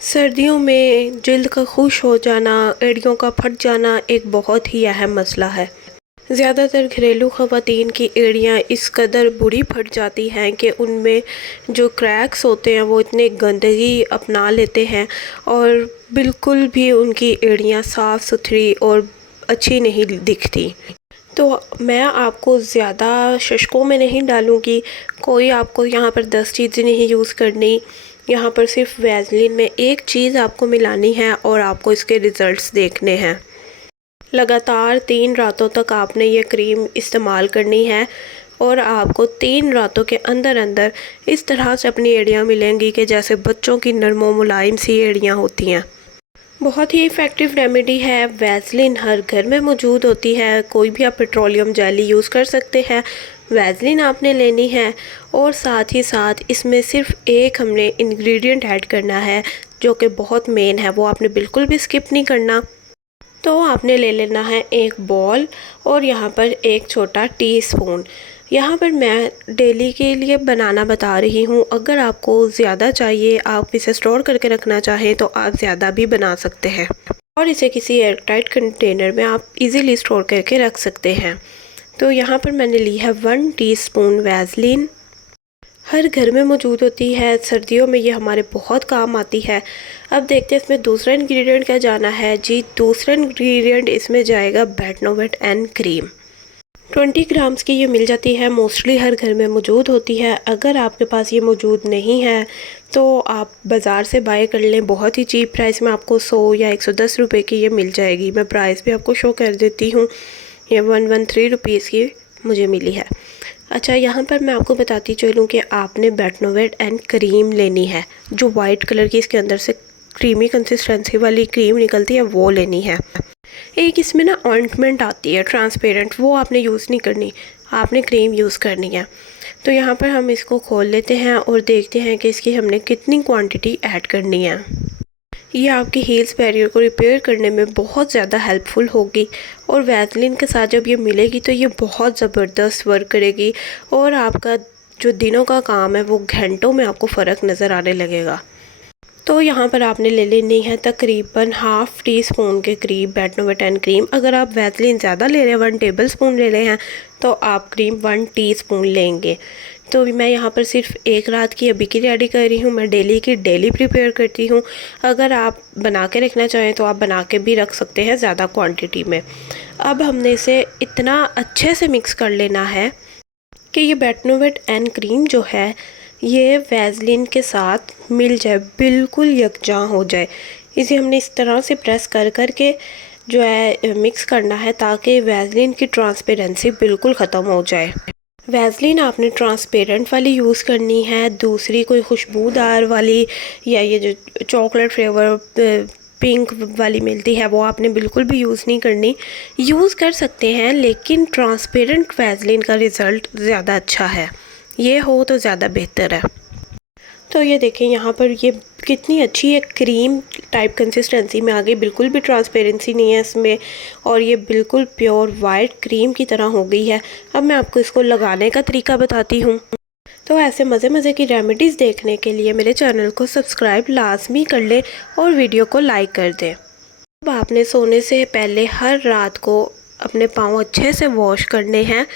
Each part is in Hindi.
सर्दियों में जिल्द का खुश हो जाना, एड़ियों का फट जाना एक बहुत ही अहम मसला है। ज़्यादातर घरेलू ख़वातीन की एड़ियाँ इस कदर बुरी फट जाती हैं कि उनमें जो क्रैक्स होते हैं वो इतने गंदगी अपना लेते हैं और बिल्कुल भी उनकी एड़ियाँ साफ़ सुथरी और अच्छी नहीं दिखती। तो मैं आपको ज़्यादा शशकों में नहीं डालूँगी, कोई आपको यहाँ पर 10 चीज़ें नहीं यूज़ करनी। यहाँ पर सिर्फ वैसलीन में एक चीज़ आपको मिलानी है और आपको इसके रिज़ल्ट्स देखने हैं। लगातार 3 रातों तक आपने ये क्रीम इस्तेमाल करनी है और आपको 3 रातों के अंदर अंदर इस तरह से अपनी एड़ियाँ मिलेंगी कि जैसे बच्चों की नरमो मुलायम सी एड़ियाँ होती हैं। बहुत ही इफ़ेक्टिव रेमेडी है। वैसलीन हर घर में मौजूद होती है, कोई भी आप पेट्रोलियम जेली यूज़ कर सकते हैं। वैसलीन आपने लेनी है और साथ ही साथ इसमें सिर्फ एक हमने इंग्रेडिएंट ऐड करना है जो कि बहुत मेन है, वो आपने बिल्कुल भी स्किप नहीं करना। तो आपने ले लेना है एक बॉल और यहाँ पर एक छोटा टीस्पून। यहाँ पर मैं डेली के लिए बनाना बता रही हूँ, अगर आपको ज़्यादा चाहिए, आप इसे स्टोर करके रखना चाहें तो आप ज़्यादा भी बना सकते हैं और इसे किसी एयरटाइट कंटेनर में आप इजीली स्टोर करके रख सकते हैं। तो यहाँ पर मैंने ली है 1 टीस्पून वैसलीन। हर घर में मौजूद होती है, सर्दियों में ये हमारे बहुत काम आती है। अब देखते हैं इसमें दूसरा इंग्रेडिएंट क्या जाना है। जी, दूसरा इंग्रेडिएंट इसमें जाएगा बेटनोवेट एंड क्रीम। 20 ग्राम्स की ये मिल जाती है, मोस्टली हर घर में मौजूद होती है। अगर आपके पास ये मौजूद नहीं है तो आप बाज़ार से बाय कर लें, बहुत ही चीप प्राइस में आपको 100 या 110 रुपये की ये मिल जाएगी। मैं प्राइस भी आपको शो कर देती हूँ, ये 113 रुपीज़ की मुझे मिली है। अच्छा, यहाँ पर मैं आपको बताती चलूँ कि आपने बेटनोवेट एंड क्रीम लेनी है, जो वाइट कलर की इसके अंदर से क्रीमी कंसिस्टेंसी वाली क्रीम निकलती है वो लेनी है। एक इसमें ना ऑइंटमेंट आती है ट्रांसपेरेंट, वो आपने यूज़ नहीं करनी, आपने क्रीम यूज़ करनी है। तो यहाँ पर हम इसको खोल लेते हैं और देखते हैं कि इसकी हमने कितनी क्वांटिटी ऐड करनी है। ये आपकी हील्स बैरियर को रिपेयर करने में बहुत ज़्यादा हेल्पफुल होगी और वैसलीन के साथ जब ये मिलेगी तो ये बहुत ज़बरदस्त वर्क करेगी और आपका जो दिनों का काम है वो घंटों में आपको फ़र्क नज़र आने लगेगा। तो यहाँ पर आपने ले लेनी है तकरीबन ½ टीस्पून के करीब बेटनोवेट एंड क्रीम। अगर आप वैसलीन ज़्यादा ले रहे हैं, 1 टेबलस्पून ले रहे हैं, तो आप क्रीम 1 टीस्पून लेंगे। तो मैं यहाँ पर सिर्फ एक रात की अभी की रेडी कर रही हूँ, मैं डेली की डेली प्रिपेयर करती हूँ। अगर आप बना के रखना चाहें तो आप बना के भी रख सकते हैं ज़्यादा क्वांटिटी में। अब हमने इसे इतना अच्छे से मिक्स कर लेना है कि ये बेटनोवेट एंड क्रीम जो है ये वैसलीन के साथ मिल जाए, बिल्कुल यकजां हो जाए। इसे हमने इस तरह से प्रेस कर कर के जो है मिक्स करना है ताकि वैसलीन की ट्रांसपेरेंसी बिल्कुल ख़त्म हो जाए। वैसलीन आपने ट्रांसपेरेंट वाली यूज़ करनी है, दूसरी कोई खुशबूदार वाली या ये जो चॉकलेट फ्लेवर पिंक वाली मिलती है वो आपने बिल्कुल भी यूज़ नहीं करनी। यूज़ कर सकते हैं लेकिन ट्रांसपेरेंट वैसलीन का रिज़ल्ट ज़्यादा अच्छा है, ये हो तो ज़्यादा बेहतर है। तो ये देखें यहाँ पर ये कितनी अच्छी एक क्रीम टाइप कंसिस्टेंसी में आ गई, बिल्कुल भी ट्रांसपेरेंसी नहीं है इसमें और ये बिल्कुल प्योर वाइट क्रीम की तरह हो गई है। अब मैं आपको इसको लगाने का तरीका बताती हूँ। तो ऐसे मज़े की रेमेडीज़ देखने के लिए मेरे चैनल को सब्सक्राइब लाजमी कर लें और वीडियो को लाइक कर दें। अब आपने सोने से पहले हर रात को अपने पाँव अच्छे से वॉश करने हैं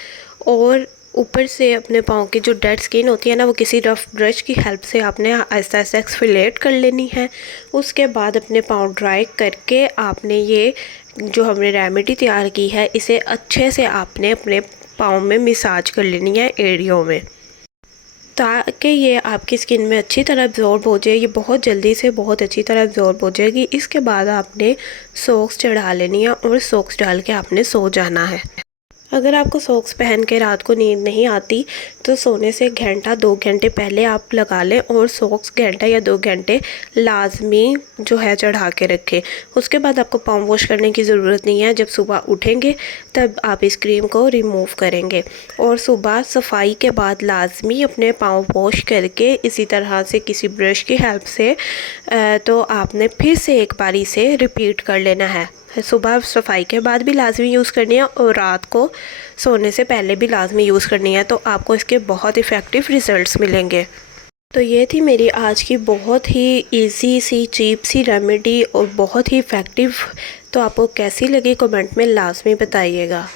और ऊपर से अपने पाँव की जो डेड स्किन होती है ना वो किसी रफ़ ब्रश की हेल्प से आपने आहिस्ता आहिस्ता एक्सफोलिएट कर लेनी है। उसके बाद अपने पाँव ड्राई करके आपने ये जो हमने रेमेडी तैयार की है इसे अच्छे से आपने अपने पाँव में मसाज कर लेनी है एड़ियों में, ताकि ये आपकी स्किन में अच्छी तरह एब्जॉर्ब हो जाए। ये बहुत जल्दी से बहुत अच्छी तरह एब्जॉर्ब हो जाएगी। इसके बाद आपने सॉक्स चढ़ा लेनी है और सॉक्स डाल के आपने सो जाना है। अगर आपको सॉक्स पहन के रात को नींद नहीं आती तो सोने से घंटा 2 घंटे पहले आप लगा लें और सॉक्स घंटा या 2 घंटे लाजमी जो है चढ़ा के रखें। उसके बाद आपको पाँव वॉश करने की ज़रूरत नहीं है, जब सुबह उठेंगे तब आप इस क्रीम को रिमूव करेंगे और सुबह सफाई के बाद लाजमी अपने पाँव वॉश करके इसी तरह से किसी ब्रश की हेल्प से तो आपने फिर से एक बारी से रिपीट कर लेना है। सुबह सफाई के बाद भी लाजमी यूज़ करनी है और रात को सोने से पहले भी लाजमी यूज़ करनी है, तो आपको इसके बहुत इफ़ेक्टिव रिज़ल्ट्स मिलेंगे। तो ये थी मेरी आज की बहुत ही इजी सी चीप सी रेमेडी और बहुत ही इफ़ेक्टिव। तो आपको कैसी लगी कमेंट में लाजमी बताइएगा।